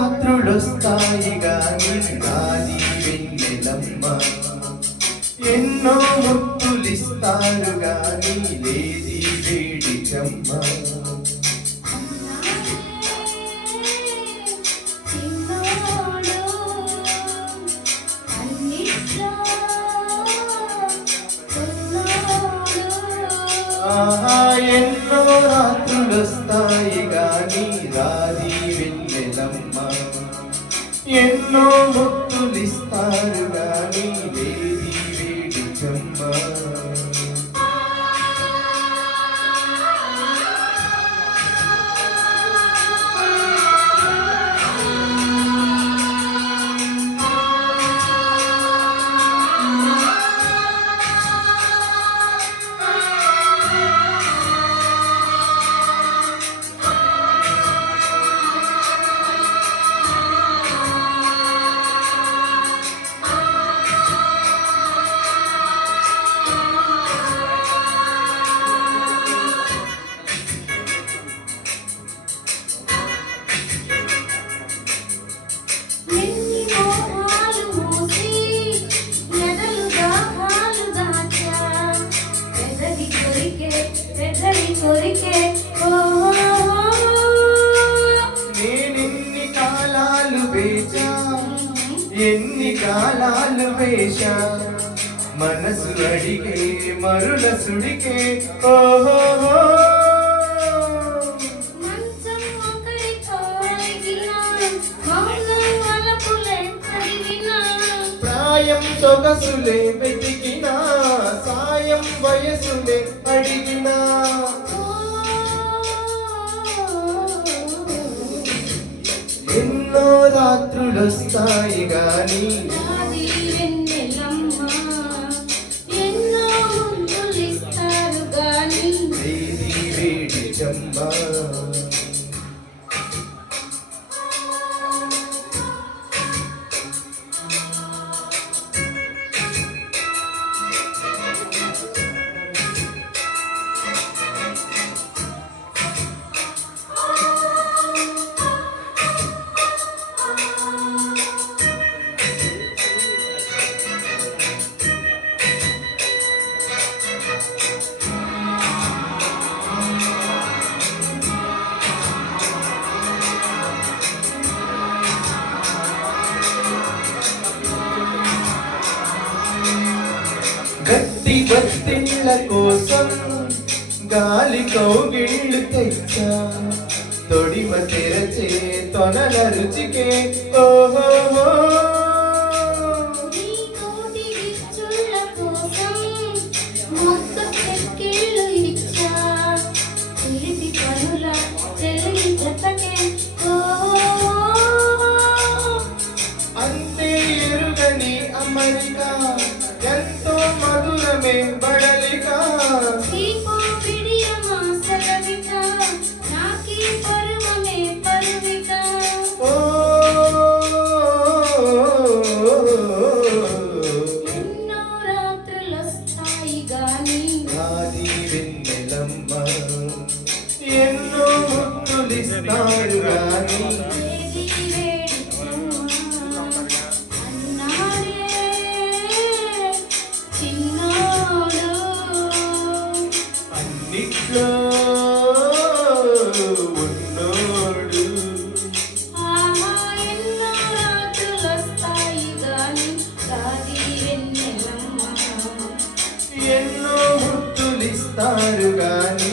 రాత్రులొస్తాయి గాని రాది వెన్నెలమ్మ, ఎన్నో ముద్దులిస్తారు గాని లేది వేడి చెమ్మ. ఎన్నో రాత్రులొస్తాయి గాని రాది వెన్నెలమ్మ, ఎన్నో ముద్దులిస్తారు గాని లేది వేడి చెమ్మ. నేనెన్ని కాలాలు వేచా, ఎన్ని కాలాలు వేశా, మనసు అడిగే మరుల సుడికే ఓహో. ప్రాయం సొగసులే వెతికినా, సాయం వయసులే అడిగినా, ఎన్నో రాత్రులొస్తాయి గాని లేది వేడి చెమ్మ. గట్టి బత్తిళ్ళ కోసం గాలి కౌగిళ్ళు తెచ్చా, తొడిమ తెరచే తొనల రుచికే ఓహో. అంతే ఎరుగని అమరిక, ఎంతో మధురమే బడలిక, ఓ ఎన్నో రాత్రులొస్తాయి గాని రాది వెన్నెలమ్మ, ఎన్నో ముద్దులిస్తారు గాని అన్నిట్లో ఉన్నోడు. ఎన్నో ముద్దులిస్తారు గాని